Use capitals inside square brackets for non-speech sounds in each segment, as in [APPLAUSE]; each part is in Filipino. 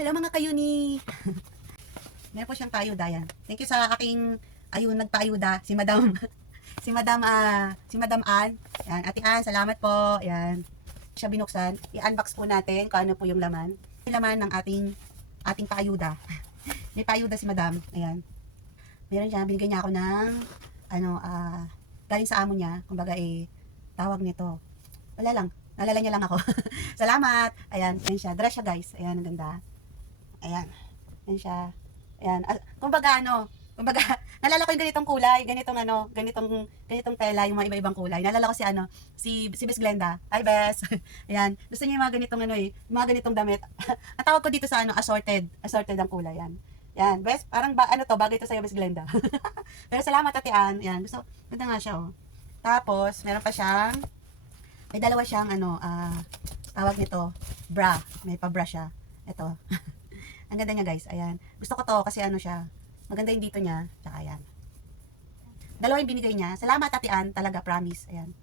Hello mga kayuni! [LAUGHS] Meron po siyang tayo, Dayan. Thank you sa aking ayun, nagpaayuda, si Madam, [LAUGHS] si Madam, ah, si Madam Ann. Yan, Ate Ann, salamat po. Yan, siya binuksan. I-unbox po natin kung ano po yung laman. Yung laman ng ating, ating paayuda. [LAUGHS] May paayuda si Madam. Ayan. Meron siya, binigay niya ako ng, ano, ah, galing sa amo niya. Kumbaga, eh, tawag nito. Wala lang. Nalala niya lang ako. Salamat. Ayan, yan siya. Dress siya, guys. Ayan, ang ganda. Ayan. Yan siya. Ayan. Ah, kumbaga, ano, kumbaga, [LAUGHS] nalala ko yung ganitong kulay, ganitong ano, ganitong, ganitong tela, yung mga iba-ibang kulay. Nalala ko si ano, si, si Miss Glenda. Hi, Bes. [LAUGHS] Ayan. Gusto niya yung mga ganitong ano eh, mga ganitong damit. [LAUGHS] ang tawag ko dito sa ano, assorted. Assorted ang kulay. Yan. Yan, Bes, parang ba, ano to, bagay to sa'yo, Miss Glenda. Pero salamat, Ate Ann. Yan, gusto, ganda nga siya, oh. Tapos, meron pa siyang, may dalawa siyang, ano, ah, tawag nito, bra. May pa-bra siya. Ito. Ang ganda niya, guys. Ayan. Gusto ko to kasi ano siya, maganda yung dito niya. Tsaka ayan. Dalawa yung binigay niya. Salamat, Ate Ann. Talaga, promise. Ayan.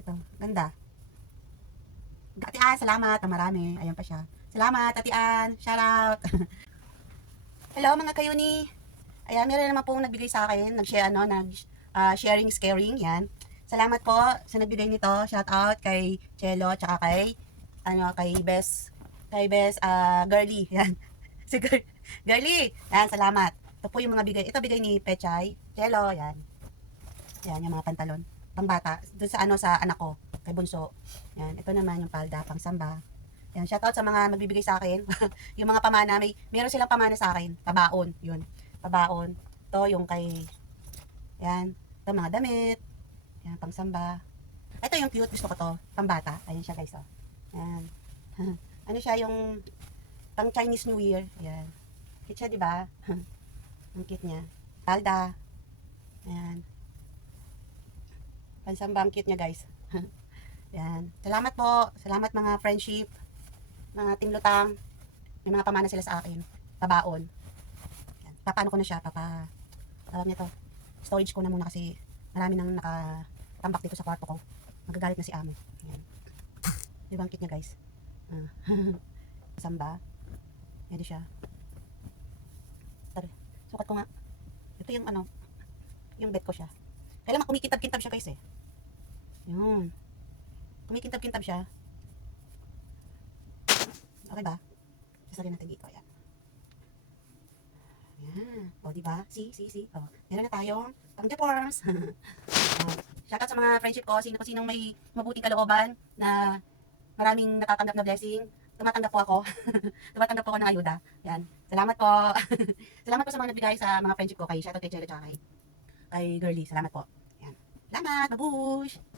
Ito. Ganda. Ate Ann, salamat. Ang marami. Ayan pa siya. Salamat, Ate Ann. Shout out. [LAUGHS] Hello, mga kayuni. Ayan, meron naman pong nagbigay sa akin. Nag-share, ano, nag, ah, sharing is caring. Yan. Salamat po sa nagbigay nito. Shout out kay Chelo, tsaka kay, ano, kay Bes, kay Bes, ah, Girly. Yan. [LAUGHS] Si Girl, Girly. Yan, salamat. Ito po yung mga bigay. Ito bigay ni Pechay. Chelo, yan. Yan, yung mga pantalon. Pangbata. Doon sa ano, sa anak ko. Kay Bunso. Yan. Ito naman yung palda, pang samba. Yan, shout out sa mga magbibigay sa akin. [LAUGHS] yung mga pamana, may, meron silang pamana sa akin. Pabaon, yun. Pabaon. Ito yung kay, yan. Ito mga damit. Yan, pang samba. Ito yung cute, gusto ko to. Pambata. Ayan siya guys, oh. Yan. [LAUGHS] ano siya yung pang Chinese New Year. Ayan. Cute siya, di ba? [LAUGHS] Ang cute niya. Palda. Ayan. Pansamba ang cute niya, guys. [LAUGHS] Ayan. Salamat po. Salamat mga friendship. Mga team lutang. May mga pamana sila sa akin. Pabaon. Ayan. Papaano ko na siya? Papa... Tawag niya to. Storage ko na muna kasi marami nang nakatambak dito sa kwarto ko. Magagalit na si amo. Ayan. Di ba niya, guys? Ah. [LAUGHS] Samba. Yan siya. Tara. Sukat ko nga. Ito yung ano, yung bed ko siya. Kailangan kumikintab-kintab siya guys eh. Yun. Kumikintab-kintab siya. Okay ba? Sasalin natin dito. Ayan. Ayan. O, diba? See, see, see. O, meron na tayong pang [LAUGHS] o, shoutout sa mga friendship ko. Sino ko sinong may mabuting kalooban na maraming natatanggap na blessing. Tumatanggap po ako. [LAUGHS] Tumatanggap po ako ng ayuda. Yan. Salamat po. [LAUGHS] Salamat po sa mga nagbigay sa mga friendship ko kay Shoutout kay Jelly at kay, kay Girly. Salamat po. Yan. Salamat. Babush!